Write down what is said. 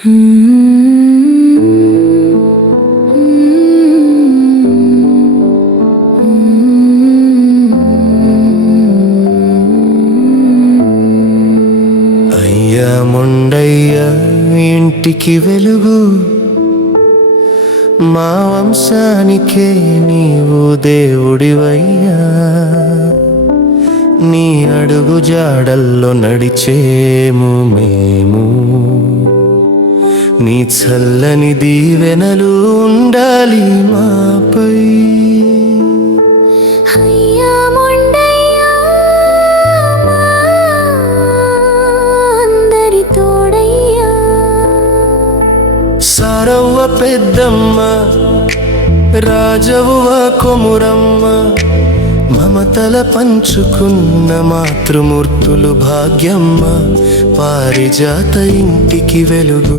అయ్యా మొండయ్యా ఇంటికి వెలుగు, మా వంశానికే నీవు దేవుడివయ్యా. నీ అడుగు జాడల్లో నడిచేము మేము, నీ చల్లని దీవెనలు ఉండాలి మాపై. సారవ్వ పెద్దమ్మ, రాజవ్వ కొమురమ్మ, మమతల పంచుకున్న మాతృమూర్తులు భాగ్యమ్మ, పారిజాత ఇంటికి వెలుగు.